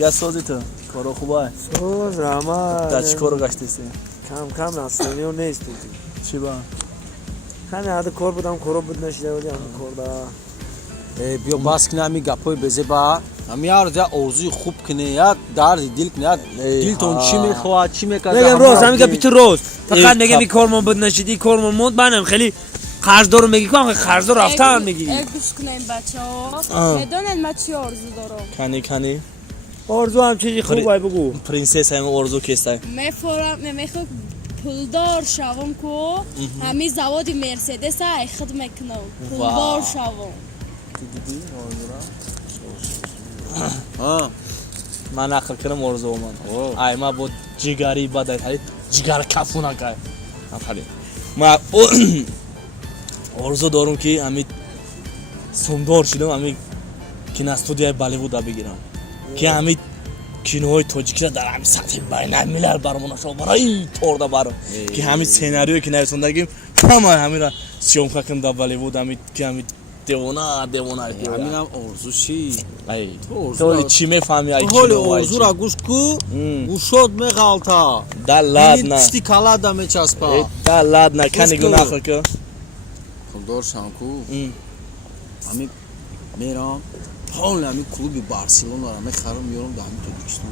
دیگه سازی تو کارو خوبه سوز رحمت تا چی کارو گشتیسی کم اصلانی رو نیست چی با همین عاده کار بودم کارو بود نشیده بودیم کار بیا باز کنه همی گپای بزه با همی یار ارزوی خوب کنه یا درد دل کنه دلتون چی میخواد چی میکنه میگم روز همین گپی تو روز فقط میگم کارمون بود نشیدی کارمون موند منم خیلی قرضدار میگی که قرضدار رفتن میگی گوش کنین بچه‌ها میدونن من چی آرزو دارم کنی آرزو هم چیزی خوبه بگو پرنسس هم ارزو کیسته میخوام پولدار شوم کو همین زواد مرسدس ای خدمت کنم پولدار شوم من آخر کنم ارزو من ای ما بود جگری بدای خرید جگر کفونا که آخری ما ارزو دارم که همین سومدار شدم همین کینا استودیوی بالیوود بگیرم که همین کینوهای تاجیکی در همین سطح بین‌الملل برامون شو برای توردا برام که همین سناریویی که نوشتندگیم همین را سیوم کنم در بالیوود همین که همین دیوانه همین هم ارزو چی ای تو چی میفهمی ای حال ارزو را گوش کو گوشات میغالتا دلاد نه پشتی کالا دا میچسبا دلاد نه کنی گناه که پولدار شانکو همین میرم حال همین کلوب بارسلونا را میخرم میارم دا همین تاجیکستان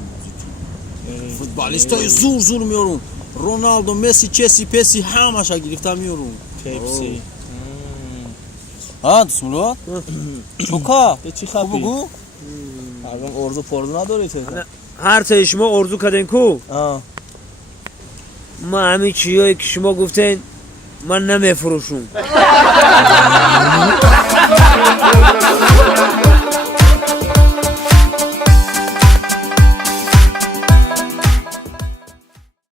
فوتبالیستای زور میارم رونالدو مسی چسی پسی همش گرفتم میارم پپسی دسمولو چوکا چی خبی بگو اگم ارزو پردو نداری تو هر تا شما ارزو کردین کو ما همین چیزایی که شما گفتین من نمیفروشم